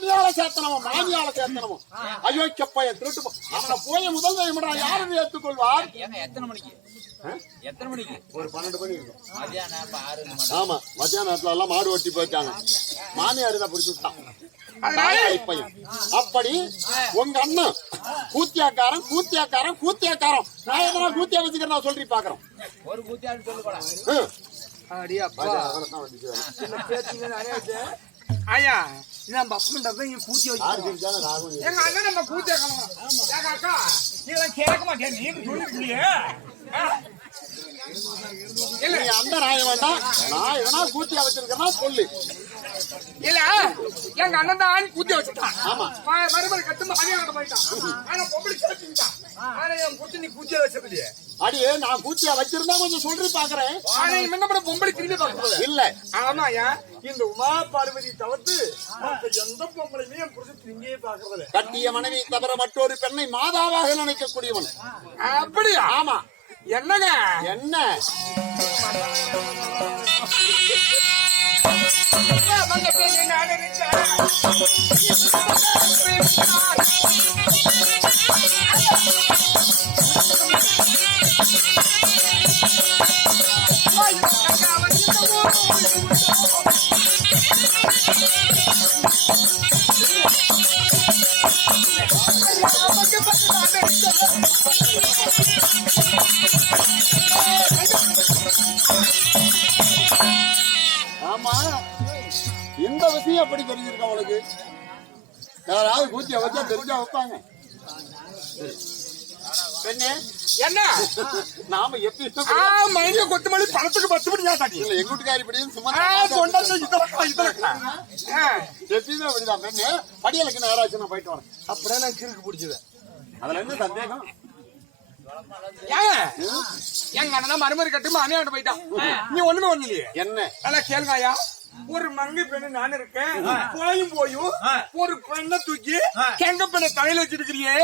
மாமியால சேர்த்தனமோ ஐயோ செப்பைய திருட்டு அவனை போய் முதல் டைம்டா யாரும் ஏத்துக்கொள்வார்? எத்தனை மணிக்கு? ஒரு 12 மணி இருக்கும். ஆமா, மத்தியான நேரத்துல எல்லாம் மாடு ஓட்டி போயிட்டாங்க. மாமியார் தான் பிடிச்சு விட்டான். அப்படி உங்க அண்ணன் கூத்தியாக்காரன் நான் எதனா கூத்தியா வச்சுக்கிறேன் நான் சொல்லி பாக்குறேன். ஒரு கூத்தியான்னு சொல்லுவாடா. ஐயா நம்ம அப்பா இங்க கூத்தி வச்சு எங்க அண்ணன் நம்ம கூத்தியா அக்கா நீங்க கேட்க மாட்டேன். நீங்க சொல்லிருக்கீங்க அந்த நாய வேண்டாம். நான் எதனா கூத்தியா வச்சிருக்கேன்னா சொல்லு. இல்ல எங்க அண்ணன் தான் கூத்தி வச்சுட்டான். ஆமா, மறுபடியும் கட்டுமா அணியாட்ட போயிட்டான். ஆனா பொம்பளை சேர்த்துட்டான். ஆனா என் புத்தி நீ கூத்தியா வச்சது அடியே நான் கூத்தியா வச்சிருந்தா கொஞ்சம் சொல்லி பாக்குறேன். ஆனா என்ன பொம்பளை திரும்பி பாக்குறது இல்ல. ஆமாயா, இந்த உமா பார்வதி தவிர்த்து எந்த பொம்பளையுமே என் புருஷன் திரும்பியே பாக்குறது. கட்டிய மனைவி தவிர மற்றொரு பெண்ணை மாதாவாக நினைக்கக்கூடியவன். அப்படியா? ஆமா. என்னங்க என்ன ஆமா, இந்த விஷயம் எப்படி தெரிஞ்சிருக்க அவளுக்கு? யாராவது கூத்தியா வச்சா தெரிஞ்சா வைப்பாங்க. பெண்ணே என்ன நாம எப்படி கொத்து மணி பணத்துக்கு 10 மணி இல்ல எங்க வீட்டுக்காரி படியும் சும்மா எப்பயுமே அப்படிதான். பெண்ணு படியலுக்கு நேராச்சு நான் போயிட்டு வரேன். அப்படியே நான் கிறுக்கு பிடிச்சது. அதுல என்ன சந்தேகம்? எங்க அண்ணன் மறுமறி கட்டு மாமியாட்ட போயிட்டான். நீ ஒண்ணுமே ஒண்ணு இல்லையே. என்ன நல்லா கேளுங்கய்யா, ஒரு மங்கை பெண்ணு நான் இருக்கேன். போயும் ஒரு பெண்ணை தூக்கி கெங்க பெண்ணை தலையில வச்சிருக்கிறியே,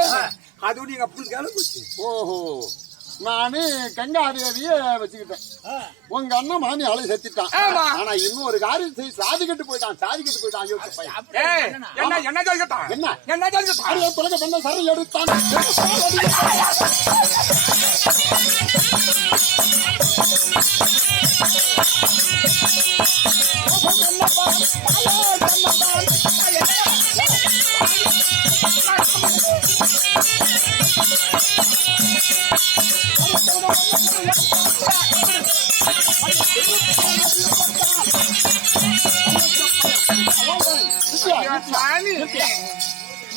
அது நீங்க அப்படி கேள போச்சு. ஓஹோ, நானு கங்காதேவிய வச்சுக்கிட்டேன். உங்க அண்ணன் மாமி ஆளை செத்துட்டான். ஆனா இன்னும் ஒரு காரியம் சாதி கட்டு போயிட்டான். ஐயோ என்ன ஜாதிக்கட்டான்? என்ன ஜாதிக்கட்டான்? துலக பண்ண சரி எடுத்தான்.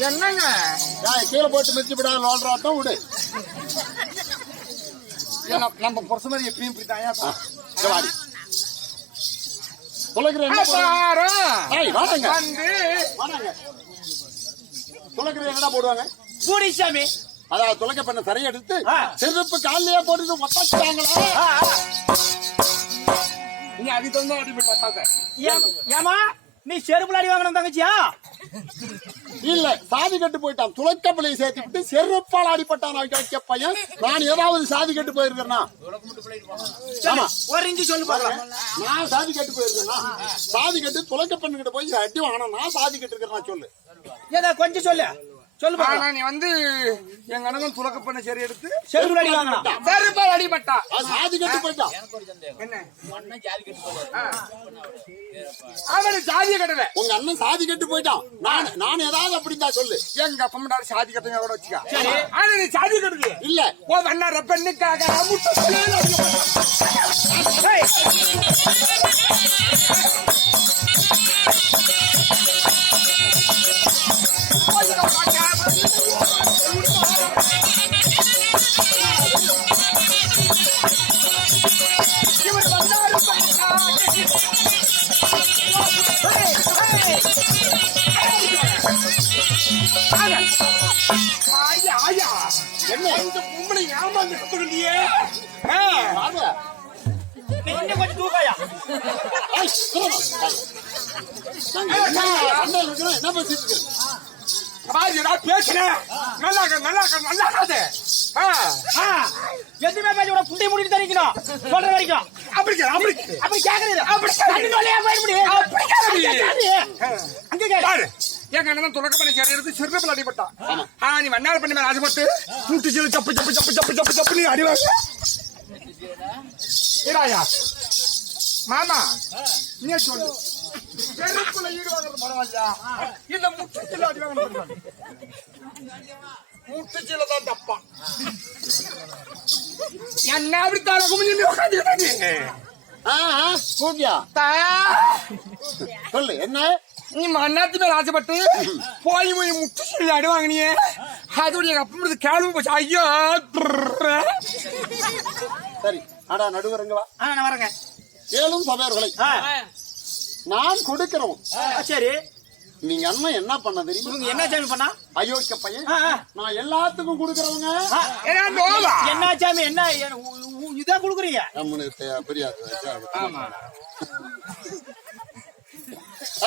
என்னங்க கீழே போட்டு மிச்சு விடாத லோல்றாட்டம் விடு. நம்ம புருஷ மாதிரி எப்பயும் இப்படித்தான் துலகிற என்னடா போடுவாங்க? பூடிசாமி அதாவது துலக பண்ண சரியா எடுத்து செருப்பு காலையே போட்டு ஒத்தாச்சுட்டாங்களா? நீ அதுக்கு தான் அடிப்பட்ட. ஏமா நீ செருப்புல அடி வாங்கணும் தங்கச்சியா? இல்ல, சாதி கட்டு போயிட்டான். துளைக்க பிள்ளையை சேர்த்து விட்டு செருப்பால் அடிப்பட்டான் பையன். நான் ஏதாவது சாதி கட்டு போயிருக்கேன்னா ஒரு இஞ்சி சொல்லு பாக்கலாம். நான் சாதி கட்டு போயிருக்கேன்னா சாதி கட்டு துளைக்க பெண்ணுகிட்ட போய் அடி வாங்கினா நான் சாதி கட்டு இருக்கிறேன் சொல்லு. ஏதா கொஞ்சம் சொல்லு. நீ வந்து எங்க அண்ணன் துலக்க பண்ண சரி எடுத்து செருப்புல அடி வாங்கணும். செருப்பால் அடிபட்டா சாதி கட்டு போயிட்டான். என்ன அவன் சாதிய கட்டல. உங்க அண்ணன் சாதி கட்டு போயிட்டான். நான் ஏதாவது அப்படிதான் சொல்லு. எங்க அப்பா சாதி கட்டுங்க கூட வச்சுக்க. ஆனா நீ சாதி கட்டுது இல்ல. ஓ வண்ணார பெண்ணுக்காக என்ன இந்த பொம்பளை ஏமாந்து கத்துக்கிட்டியே? கொஞ்சம் தூக்காயா? என்ன பேசிட்டு பேசுறேன். நல்லா எதுவுமே பேச புண்டை முடிட்டு தரிக்கணும் சொல்ற வரைக்கும். அப்படி கேக்குறது அங்க கேளு. எங்க அண்ணன் துலக்க பண்ண சேர எடுத்து சிறுப்பில் அடிபட்டான். நீ மண்ணாடு பண்ணி மேல ஆசைப்பட்டு முட்டு சீல சப்பு சப்பு சப்பு சப்பு சப்பு சப்பு நீ அடிவாங்க. ஏராயா மாமா நீ சொல்லு, செருப்புல ஈடு வாங்குறது பரவாயில்லையா இல்ல முட்டு சீல அடி வாங்குறது? முட்டு சீல தான் தப்பா. என்ன அப்படி தாழ குமிஞ்சு உட்காந்து கூட்டியா சொல்லு என்ன? நீ மண்ணாத்து மேல ஆசைப்பட்டு போய் போய் முட்டு சீல அடி வாங்கினியே, அதோட எங்க அப்பா கேள்வி போச்சு. ஐயோ சரி ஆடா நடுவரங்க வா. நான் வரேங்க. கேளும் சபையர்களை, நான் கொடுக்கிறோம். சரி, நீங்க அண்ணன் என்ன பண்ண தெரியுமா? இவங்க என்ன சாமி பண்ணா? அயோக்கிய பையன். நான் எல்லாத்துக்கும் கொடுக்கறவங்க. என்ன சாமி என்ன இதான் கொடுக்குறீங்க?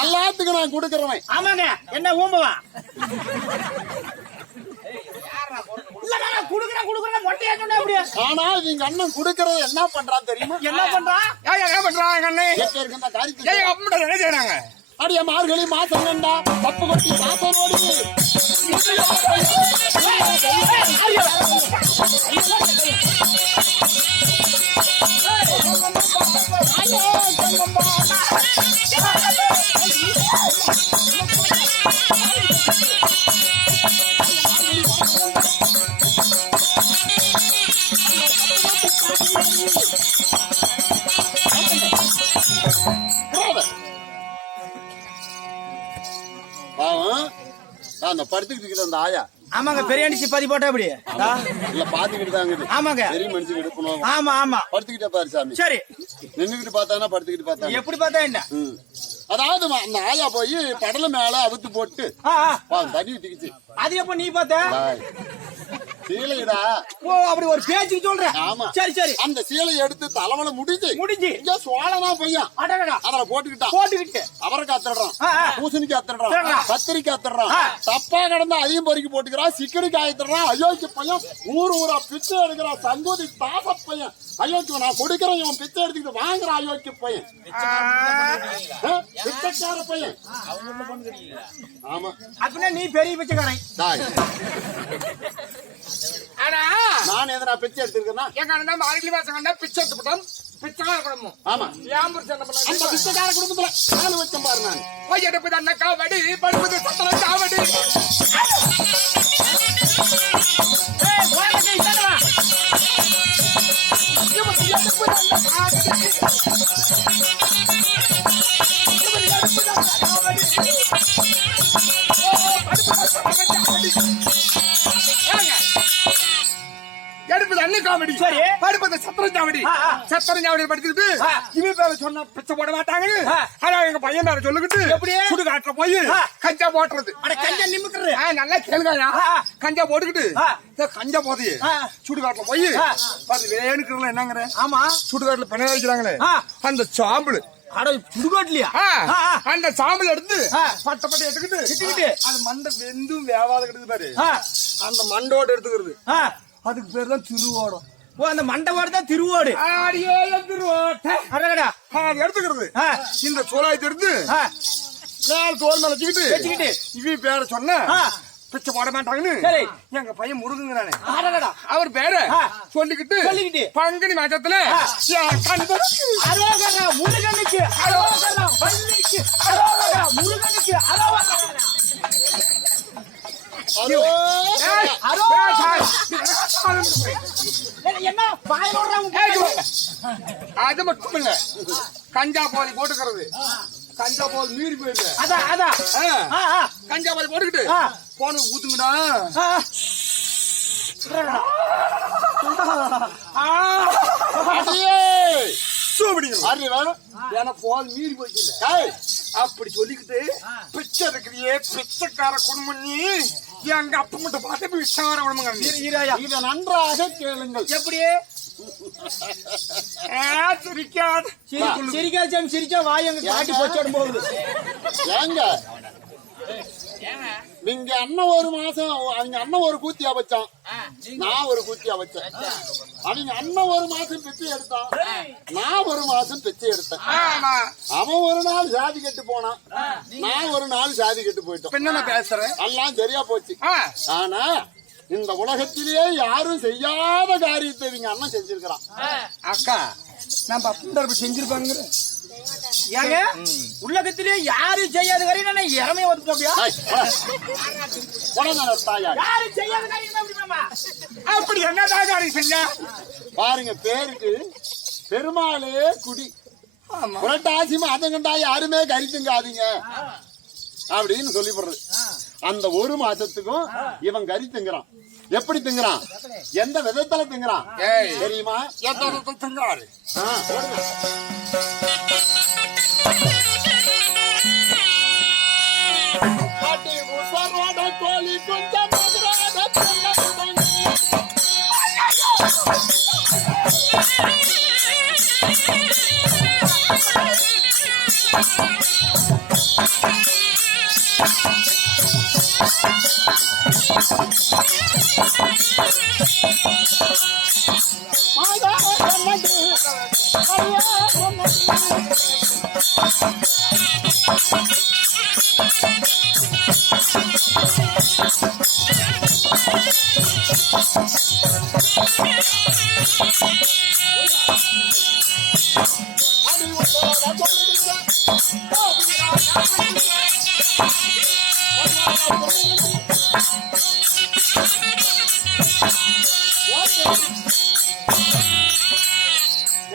எல்லாத்துக்கும் நான் கொடுக்கறவன். ஆமாங்க. என்ன ஊம்பவா? ஆனா நீங்க அண்ணன் கொடுக்கறது என்ன பண்றான் தெரியுமா? என்ன பண்றான்? என்ன பண்றான் எங்க அண்ணன்? என்ன செய்யறாங்க? அடிய மார்கழி மாசம் கண்டா பப்பு கொட்டி பாசனோடு அந்த படுத்துக்கிட்டு இருக்கிற அந்த ஆயா. ஆமாங்க. பெரியாண்டி சிப்பாதி போட்டா அப்படி இல்ல பாத்துக்கிட்டு தாங்க. ஆமாங்க. பெரிய மனுஷங்க எடுக்கணும். ஆமா ஆமா. படுத்துக்கிட்டே பாரு சாமி. சரி, நின்னுக்கிட்டு பார்த்தானா படுத்துக்கிட்டு பார்த்தா எப்படி பார்த்தா என்ன? அதாவது அந்த ஆயா போய் படல மேல அவுத்து போட்டு தண்ணி ஊத்திக்கிச்சு. அது எப்ப நீ பார்த்த? சீலைடா. ஓ, அப்படி ஒரு பேச்சுக்கு சொல்றேன். ஆமா. சரி சரி. அந்த சீலையை எடுத்து தலைவல முடிஞ்சு இங்க சோழனா பையன் அதுல போட்டுக்கிட்டு அவருக்கு அத்தடுறான், பூசணிக்கு அத்தடுறான், கத்திரிக்கு அத்தடுறான், தப்பா கிடந்தா அதையும் பொறுக்கி போட்டுக்கிறான், சிக்கடிக்கு ஆயிடுறான். அயோக்கிய பையன் ஊரா பிச்சை எடுக்கிறான். சங்கோதி தாச பையன் அயோக்கிய. நான் கொடுக்கறேன், இவன் பிச்சை எடுத்துக்கிட்டு வாங்குறான். அயோக்கிய பையன், பிச்சைக்கார பையன். ஆமா. அப்படின்னா நீ பெரிய பிச்சைக்காரன். ஆனா நான் எதனா பிச்சை எடுத்திருக்கேன்னா எங்க அண்ணன் மார்கழி மாசம் கண்டா பிச்சை எடுத்து போட்டோம். பிச்சைக்கார குடும்பம். ஆமா. அந்த பிச்சைக்கார குடும்பத்துல நாலு வச்சம் பாரு. நான் போய் எடுப்பது அண்ணா காவடி, படுப்பது சத்தன காவடி. எடுப்பது அண்ணு காமெடி, சரி. படுப்பது சத்திரஞ்சாவடி. சத்திரஞ்சாவடி படிச்சுட்டு இவன் பேர சொன்னா பிச்சை போட மாட்டாங்கன்னு ஆனா எங்க பையன் பேர சொல்லிக்கிட்டு எப்படி சுடுகாட்டுல போய் கஞ்சா போட்டுறது. கஞ்சா நிமிக்கிறது. நல்லா கேளுங்க. கஞ்சா போட்டுக்கிட்டு கஞ்சா போது சுடுகாட்டுல போய் அது வேணுக்குறல என்னங்கிற. ஆமா. சுடுகாட்டுல பணம் வைக்கிறாங்களே அந்த சாம்பல். சுடுகாட்டுலயா? அந்த சாம்பல் எடுத்து பட்ட பட்ட எடுத்துக்கிட்டு அது மண்டை வெந்தும் வேவாத கிடக்குது பாரு. அந்த மண்டோட எடுத்துக்கிறது. அதுக்கு பேர் தான் திருவோடம். ஓ, அந்த மண்டவோடு தான் திருவோடு. எடுத்துக்கிறது. இந்த சோளாயத்தை எடுத்து மேல தோல் மேல வச்சுக்கிட்டு இவன் பேர சொன்ன பிச்சை போட மாட்டாங்கன்னு எங்க பையன் முருகுங்கிறானே அவர் பேர சொல்லிக்கிட்டு பங்குனி மாசத்துல முருகனுக்கு முருகனுக்கு என்ன அது மட்டும் இல்ல, கஞ்சா போதை போட்டுக்கிறது. கஞ்சா போதை மீறி போயிருக்கு. கஞ்சா போதை போட்டுக்கிட்டு போன ஊத்துங்கடா. மீறி போயிட்டு அப்படி சொல்லிக்கிட்டு பிச்சை இருக்கிறியே பிச்சைக்கார குடும்பம். நீ எங்க அப்பா மட்டும் பார்த்து பிச்சைக்கார குடும்பம். இதை நன்றாக கேளுங்கள். எப்படியே சிரிச்சா வாய் எங்க காட்டி போச்சாடும் போகுது. ஏங்க நீங்க அண்ணன் ஒரு மாசம் அவங்க அண்ணன் ஒரு கூத்தியா வச்சான், நான் ஒரு கூத்தியா வச்சேன். அவங்க அண்ணன் ஒரு மாசம் பிச்சை எடுத்தான், நான் ஒரு மாசம் பிச்சை எடுத்தேன். ஆமா. அவன் ஒரு நாள் சாதி கெட்டு போனான், நான் ஒரு நாள் சாதி கெட்டு போயிட்டோம். என்ன பேசுறேன் எல்லாம் சரியா போச்சு. ஆனா இந்த உலகத்திலேயே யாரும் செய்யாத காரியத்தை இவங்க அண்ணன் செஞ்சிருக்கிறான். அக்கா நம்ம அப்படி செஞ்சிருப்பாங்க. ஏங்க உலகத்திலே யாரும் செய்யாத காரியம் நான் இறமைய வந்துட்டோம்யா. யாரும் செய்யாத காரியம் எப்படி மாமா? அப்படி என்னதான் காரியம் செஞ்சா பாருங்க, பேருக்கு பெருமாளே குடி, புரட்டாசி மாதங்கண்டா யாருமே கறித்துங்காதீங்க அப்படின்னு சொல்லி போடுறது. அந்த ஒரு மாசத்துக்கும் இவன் கறி திங்குறான். எப்படி திங்குறான், எந்த விதத்துல திங்குறான் தெரியுமா? எந்த விதத்துல திங்காரு? கோழி கொஞ்சம்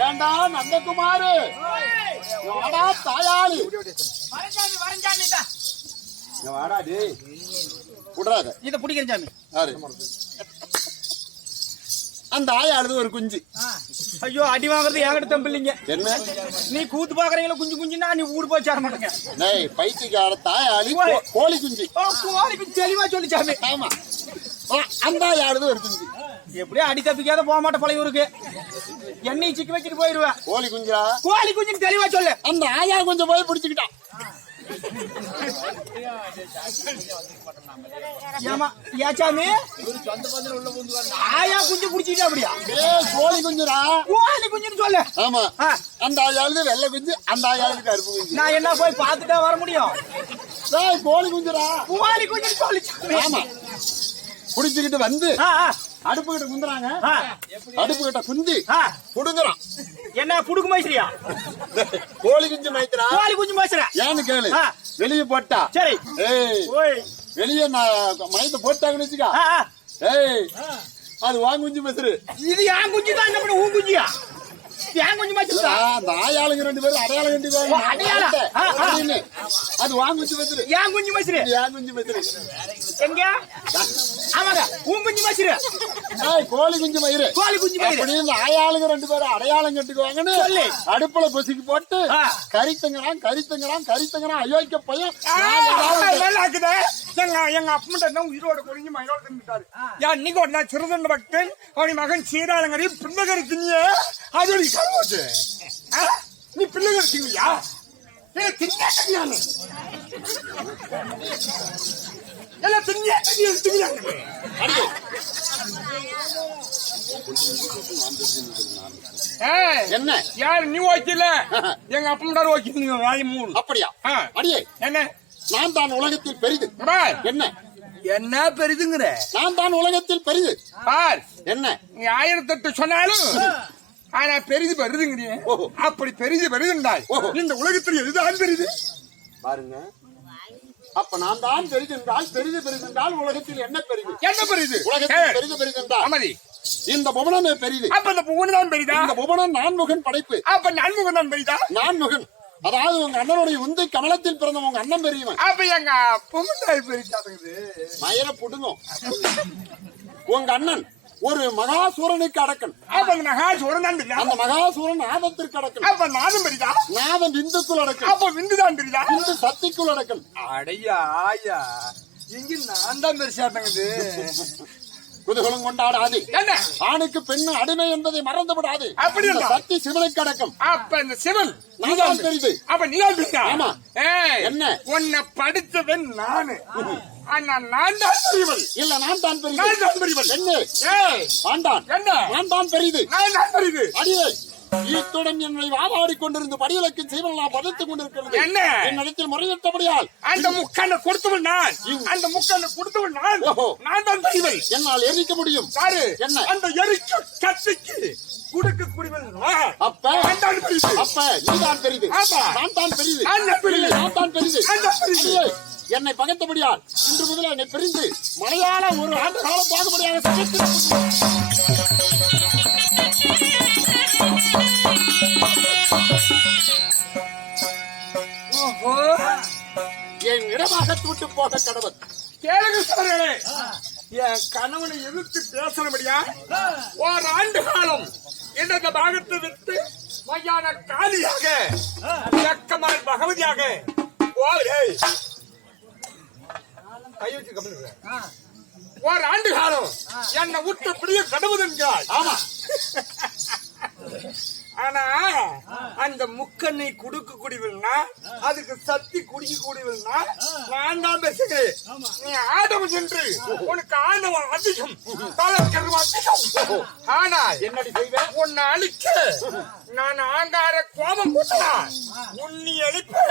ஏண்டா நந்தகுமாரு, வாடா தாயாளி, வாடா டே விடாத, இத பிடிக்கிறேன் சாமி. அந்த ஆயாளுது ஒரு குஞ்சு. ஐயோ, அடி வாங்குறது என்கிட்ட தம்பில்லைங்க. என்ன நீ கூத்து பாக்குறீங்களா? குஞ்சு குஞ்சுன்னா நீ ஊடு போய் சேர மாட்டேங்க. பைத்தியக்கார தாயாளி கோழி குஞ்சு. கோழி குஞ்சு தெளிவா சொல்லி சாமி. ஆமா, அந்த ஆயாளுது ஒரு குஞ்சு. எப்படியே அடி தப்பிக்காத போக மாட்டேன் பழையூருக்கு. எண்ணெய் சிக்க வச்சுட்டு போயிருவேன். கோழி குஞ்சா? கோழி குஞ்சுன்னு தெளிவா சொல்லு. அந்த ஆயா கொஞ்சம் போய் பிடிச்சுக்கிட்டான். ஆயா குஞ்சு புடிச்சிட்டா அப்படியா? கோழி குஞ்சுடா. கோழி குஞ்சுன்னு சொல்லு. ஆமா, அந்த ஆயாளுக்கு வெள்ளை குஞ்சு, அந்த ஆயாளுக்கு கருப்பு குஞ்சு. நான் என்ன போய் பார்த்துட்டா வர முடியும்? கோழி குஞ்சுடா. கோழி குஞ்சுன்னு சொல்லு. ஆமா, புடிச்சுக்கிட்டு வந்து அடுப்பு கிட்ட குந்துறாங்க. அடுப்பு கிட்ட குந்தி புடுங்குறான். என்ன புடுக்கு மைசரியா? கோழி குஞ்சு மைத்துறா. கோழி குஞ்சு மைசரா ஏன்னு கேளு. வெளியே போட்டா சரி. வெளியே மைத்த போட்டாங்கன்னு வச்சுக்கா. அது வாங்க குஞ்சு மைசரு. இது என் குஞ்சு தான். என்ன பண்ண உன் குஞ்சியா? என் குஞ்சு மைசரா. அந்த ஆயாளுங்க ரெண்டு பேரும் அடையாளம் கண்டிப்பாங்க. அது வாங்க குஞ்சு மைசரு. என் குஞ்சு மைசரு. என் குஞ்சு மைசரு எங்க? ஆமாங்க, உன் குஞ்சு மைசரு. கோழி குஞ்சு மயிறு. கோழி குஞ்சு மயிறு. அப்படின்னு ஆயாளுங்க ரெண்டு பேரும் அடையாளம் கட்டுக்குவாங்கன்னு சொல்லி அடுப்புல பொசுக்கி போட்டு கறித்துங்கிறான், கறித்துங்கிறான், கறித்துங்கிறான். அயோக்கிய பையன். எங்க அப்பா உயிரோட குறைஞ்சு மயிரோட திரும்பிட்டாரு. இன்னைக்கு ஒரு நாள் சிறுதண்ட பக்தன் அவன் மகன் சீராளங்கரி பிள்ளைகரி திங்க. அது ஒரு கருவோச்சு. நீ பிள்ளைகரி திங்கயா? திங்க எல்லாம் திங்க. என்ன யாரு நீ ஓய்க்கல? எங்க அப்பா ஓய்க்கு வாய் மூணு. அப்படியா? அடியே என்ன? நான் தான் உலகத்தில் பெரிது. என்ன என்ன பெரிதுங்கிற? நான் தான் உலகத்தில் பெரிது. பார் என்ன நீ 1008 சொன்னாலும் ஆனா பெரிது பெரிதுங்கிறிய. அப்படி பெரிது பெரிதுண்டாய் இந்த உலகத்தில் எதுதான் பெரிது பாருங்க. அப்ப நான் தான் பெரிதென்றால் பெரிது பெரிதென்றால் உலகத்தில் என்ன பெரிது? என்ன பெரிது? உலகத்தில் பெரிது பெரிதென்றால் அமதி இந்த புவனமே பெரிது. அப்ப இந்த புவனம் தான் பெரிதா? இந்த புவனம் நான்முகன் படைப்பு. அப்ப நான்முகன் தான் பெரிதா? நான்முகன், அதாவது உங்க அண்ணனுடைய உந்தை கமலத்தில் பிறந்த உங்க அண்ணன் பெரியவன். அப்ப எங்க பொம்முதாய் பெரிதாதுங்குது. மயிர புடுங்கும். உங்க அண்ணன் ஒரு மகாசூரனுக்கு அடக்கன். அப்ப அந்த மகாசூரன் தான் பெரிதா? அந்த மகாசூரன் நாதத்திற்கு அடக்கன். அப்ப நாதம் பெரிதா? நாதம் விந்துக்குள் அடக்கன். அப்ப விந்து தான் பெரிதா? விந்து சக்திக்குள் அடக்கன். அடையா ஆயா இங்க நான் தான் பெருசாட்டங்குது. குதூகலம் கொண்டாடாது. என்ன ஆணுக்கு பெண்ணு அடிமை என்பதை மறந்து விடாது. அப்படி இந்த சக்தி சிவனுக்கு அடக்கம். அப்ப இந்த சிவன் நான் தெரியுது. அப்ப நீதான் பெண்ணா? ஆமா. என்ன உன்னை படித்தவன் நானு. ஆனா நான் தான் பெரியவள். இல்ல நான் தான் பெரியவள். நான் தான் பெரியவள். என்ன ஆண்டான்? என்ன நான் தான் பெரியது. நான் தான் பெரியது. அடியே ஈத்துடன் என்னை வாதாடி கொண்டிருந்து படிகளுக்கு செய்வனெல்லாம் பதைத்துக் கொண்டிருக்கிறது. என்ன என்னிடத்தில் முறையிட்டபடியால் அந்த முக்கண்ணை கொடுத்தவள் நான். அந்த முக்கண்ணை கொடுத்தவள் நான். நான் தான் பெரியவள். என்னால் எரிக்க முடியும். சாரு என்ன அந்த எரிக்க கத்திக்கு குடுக்க குடிவள். அப்ப நீதான் பெரியது. நான் தான் பெரியது. நான் தான் பெரியது. என்னை பகைத்தபடியால் இன்று முதல் என்னை பிரிந்து மலையாள ஒரு ஆண்டு காலம் பாகுபடியாக என் இடமாக தூட்டு போக கடவுள். கேளுங்க சார்களே, என் கணவனை எதிர்த்து பேசுறபடியா ஒரு ஆண்டு காலம் இந்த பாகத்தை விட்டு மையான காலியாக இயக்கமான பகவதியாக கை வச்சு கப்பல் ஒரு ஆண்டு காலம் என்னை விட்டு பிடிய கடவுள் என்கிறார். ஆமா. ஆனா அந்த முக்கண்ணை குடுக்க குடிவில்னா அதுக்கு சக்தி குடிக்க குடிவில்னா நான் தான் பேசுகிறேன். நீ ஆடவன் என்று உனக்கு ஆண்டவன் அதிகம் தலைக்கருவம் அதிகம். ஆனா என்னடி செய்வேன்? உன்னை அழிக்க நான் ஆங்கார கோபம் போட்டான். உன்னி அழிப்ப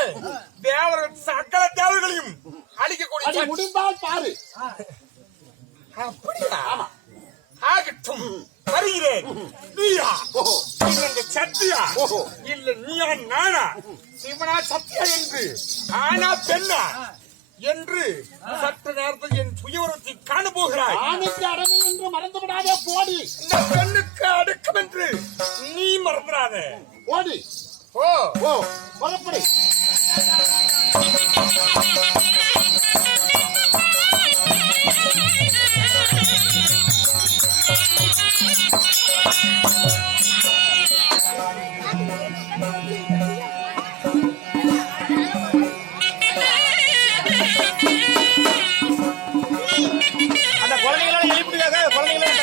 தேவர சகல தேவர்களையும் அழிக்கக்கூடிய முடிந்தால் பாரு. அப்படியா? ஆகட்டும், வருகிறேன். நீயா இல்ல சத்தியா இல்ல நீயா நானா? சிவனா சத்தியா என்று ஆனா பெண்ணா என்று சற்று நேரத்தில் என் சுயவரத்தை காண போகிறாய். ஆணுக்கு அடமை என்று மறந்து விடாதே போடி. இந்த பெண்ணுக்கு அடக்கம் என்று நீ மறந்துடாத போடி. ஓ ஓ புறப்படி. அந்த குழந்தைங்களோட எழுப்பிடுவாங்க. குழந்தைங்களோட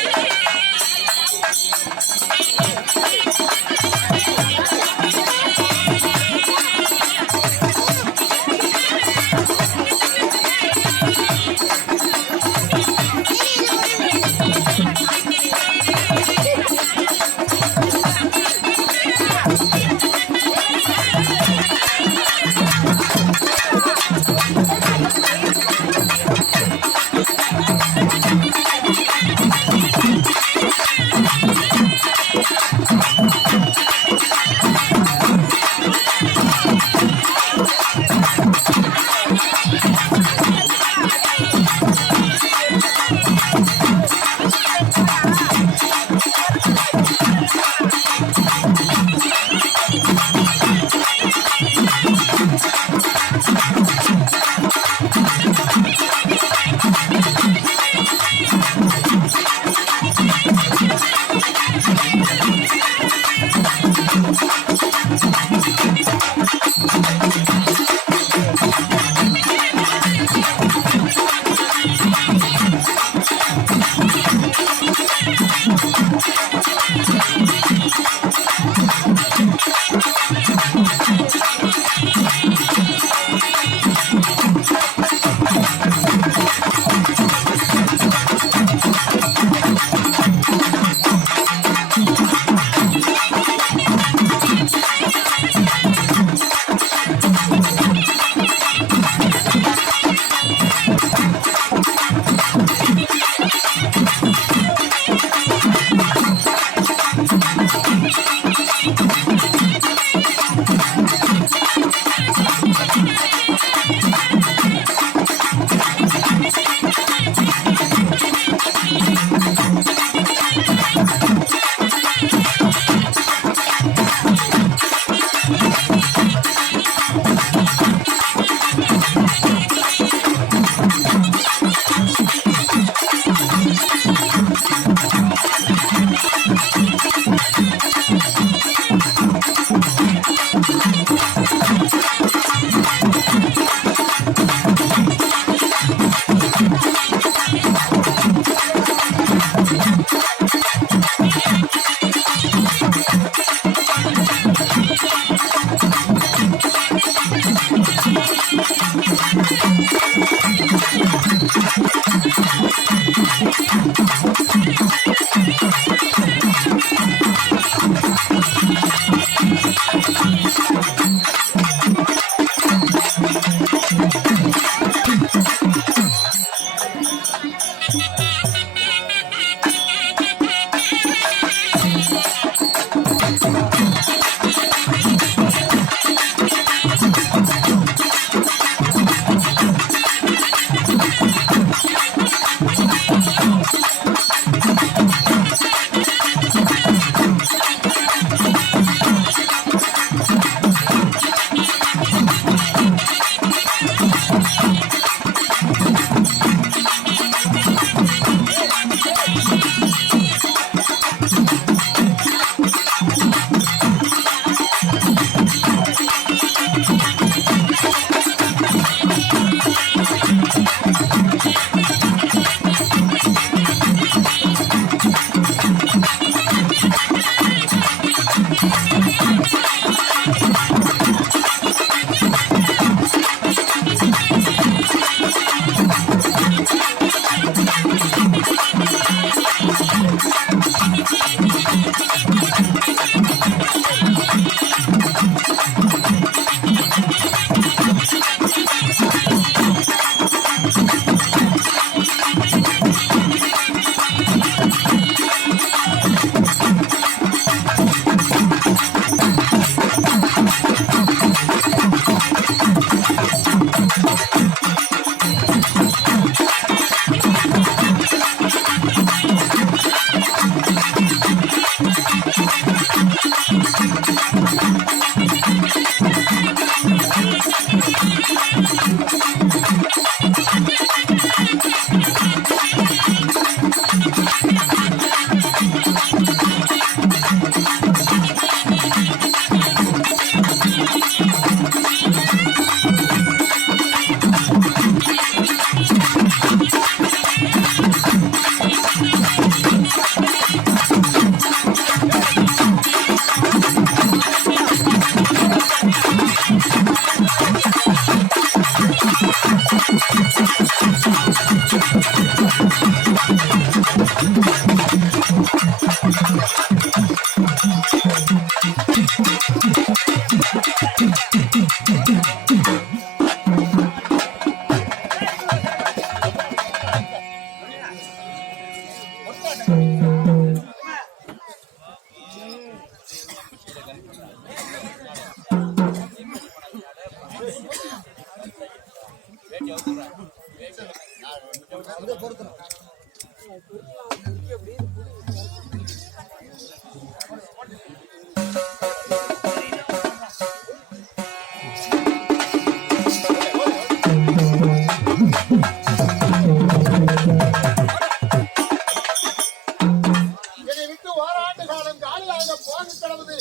என்னை விட்டு ஓராண்டு காலம் காலியாக போக கிடந்தது